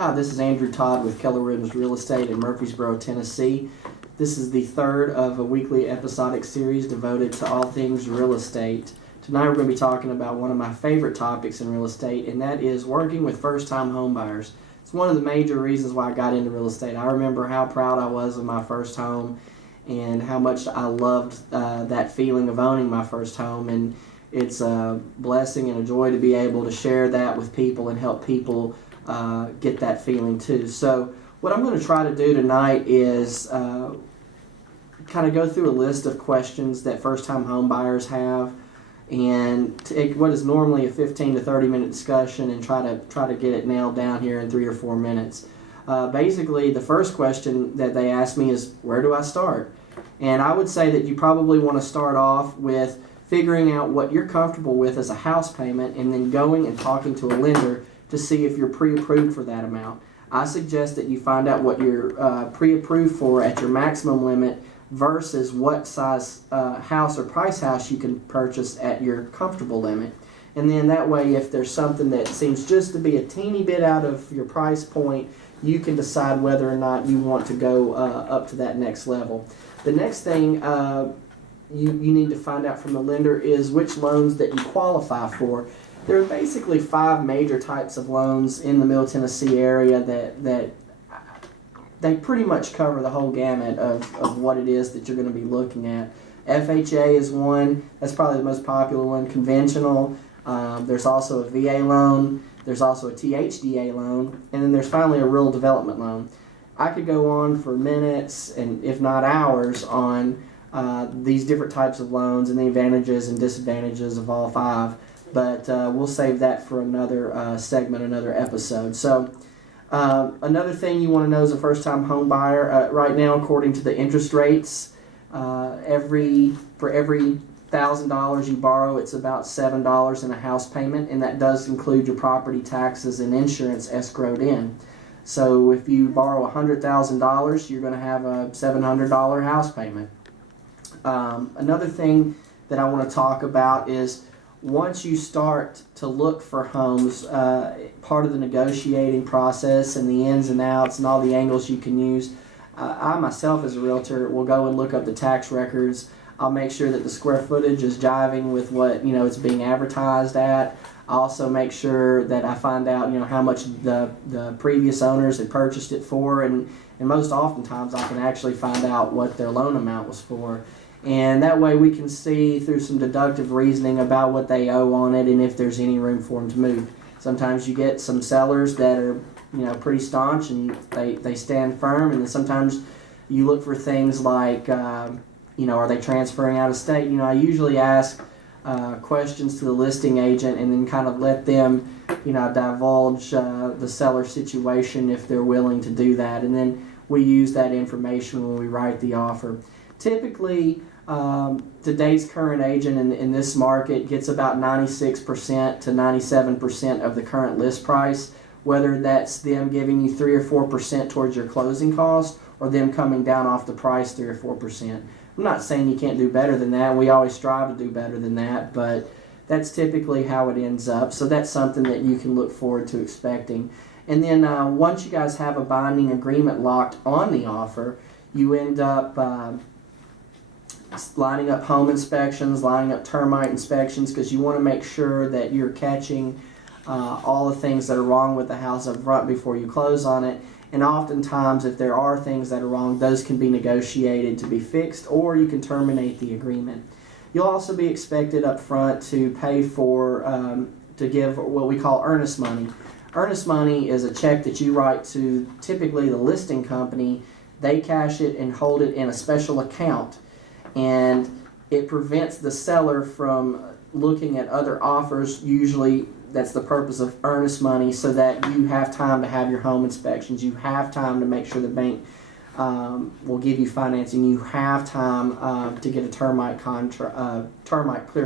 Hi, this is Andrew Todd with Keller Williams Real Estate in Murfreesboro, Tennessee. This is the third of a weekly episodic series devoted to all things real estate. Tonight we're going to be talking about one of my favorite topics in real estate, and that is working with first-time home buyers. It's one of the major reasons why I got into real estate. I remember how proud I was of my first home and how much I loved that feeling of owning my first home, and it's a blessing and a joy to be able to share that with people and help people get that feeling too. So what I'm going to try to do tonight is kind of go through a list of questions that first-time home buyers have, and take what is normally a 15 to 30 minute discussion and try to get it nailed down here in 3 or 4 minutes. Basically, the first question that they ask me is, where do I start? And I would say that you probably want to start off with figuring out what you're comfortable with as a house payment, and then going and talking to a lender to see if you're pre-approved for that amount. I suggest that you find out what you're pre-approved for at your maximum limit versus what size house or price house you can purchase at your comfortable limit. And then that way, if there's something that seems just to be a teeny bit out of your price point, you can decide whether or not you want to go up to that next level. The next thing you need to find out from the lender is which loans that you qualify for. There are basically 5 major types of loans in the Middle Tennessee area that they pretty much cover the whole gamut of what it is that you're going to be looking at. FHA is one. That's probably the most popular one. Conventional. There's also a VA loan. There's also a THDA loan. And then there's finally a rural development loan. I could go on for minutes and if not hours on these different types of loans and the advantages and disadvantages of all 5. But we'll save that for another segment, another episode. So another thing you want to know as a first-time home buyer, right now according to the interest rates, for every $1,000 you borrow, it's about $7 in a house payment, and that does include your property taxes and insurance escrowed in. So if you borrow $100,000, you're going to have a $700 house payment. Another thing that I want to talk about is once you start to look for homes, part of the negotiating process and the ins and outs and all the angles you can use, I myself as a realtor will go and look up the tax records. I'll make sure that the square footage is jiving with what it's being advertised at. I also make sure that I find out how much the previous owners had purchased it for, and most oftentimes I can actually find out what their loan amount was for. And that way we can see through some deductive reasoning about what they owe on it and if there's any room for them to move. Sometimes you get some sellers that are pretty staunch and they stand firm, and then sometimes you look for things like are they transferring out of state? I usually ask questions to the listing agent and then kind of let them divulge the seller situation if they're willing to do that, and then we use that information when we write the offer. Typically, today's current agent in this market gets about 96% to 97% of the current list price, whether that's them giving you 3 or 4% towards your closing cost or them coming down off the price 3 or 4%. I'm not saying you can't do better than that. We always strive to do better than that, but that's typically how it ends up. So that's something that you can look forward to expecting. And then once you guys have a binding agreement locked on the offer, you end up lining up home inspections, lining up termite inspections, because you want to make sure that you're catching all the things that are wrong with the house up front before you close on it. And oftentimes, if there are things that are wrong, those can be negotiated to be fixed, or you can terminate the agreement. You'll also be expected up front to pay for, to give what we call earnest money. Earnest money is a check that you write to typically the listing company. They cash it and hold it in a special account, and it prevents the seller from looking at other offers. Usually that's the purpose of earnest money, so that you have time to have your home inspections, you have time to make sure the bank will give you financing, you have time to get a clear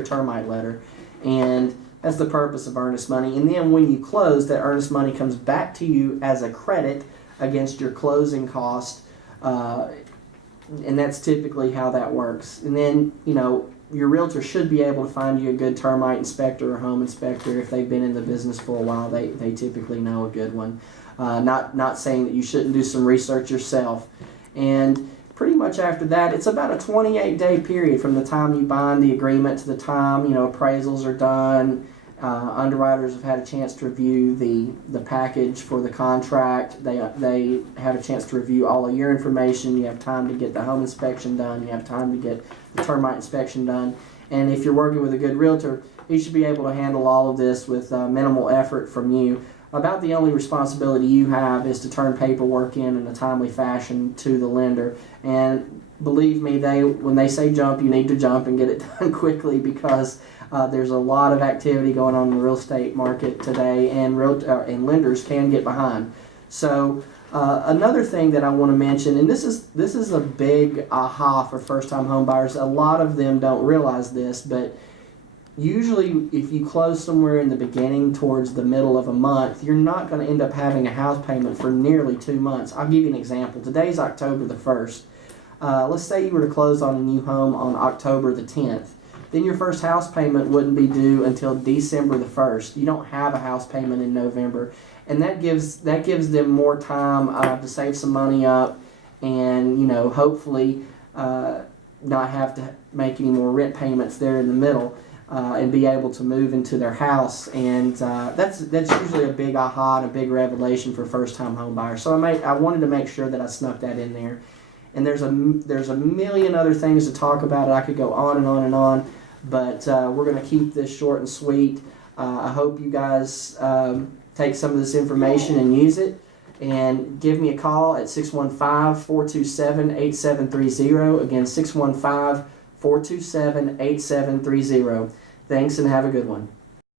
termite letter, and that's the purpose of earnest money. And then when you close, that earnest money comes back to you as a credit against your closing cost, and that's typically how that works. And then your realtor should be able to find you a good termite inspector or home inspector. If they've been in the business for a while, they typically know a good one. Not saying that you shouldn't do some research yourself. And pretty much after that, it's about a 28-day period from the time you bind the agreement to the time, appraisals are done, underwriters have had a chance to review the package for the contract, they have a chance to review all of your information, you have time to get the home inspection done, you have time to get the termite inspection done, and if you're working with a good realtor, he should be able to handle all of this with minimal effort from you. About the only responsibility you have is to turn paperwork in a timely fashion to the lender. And believe me, when they say jump, you need to jump and get it done quickly, because there's a lot of activity going on in the real estate market today, and lenders can get behind. So another thing that I want to mention, and this is a big aha for first-time home buyers. A lot of them don't realize this, but usually if you close somewhere in the beginning towards the middle of a month, you're not going to end up having a house payment for nearly 2 months. I'll give you an example. Today's October the 1st. Let's say you were to close on a new home on October the 10th. Then your first house payment wouldn't be due until December the 1st. You don't have a house payment in November. And that gives them more time to save some money up and, hopefully not have to make any more rent payments there in the middle. And be able to move into their house, and that's usually a big aha and a big revelation for first-time home buyers. So I wanted to make sure that I snuck that in there. And there's a million other things to talk about. I could go on and on and on, but we're going to keep this short and sweet. I hope you guys take some of this information and use it. And give me a call at 615-427-8730. Again, 615-427-8730. Thanks, and have a good one.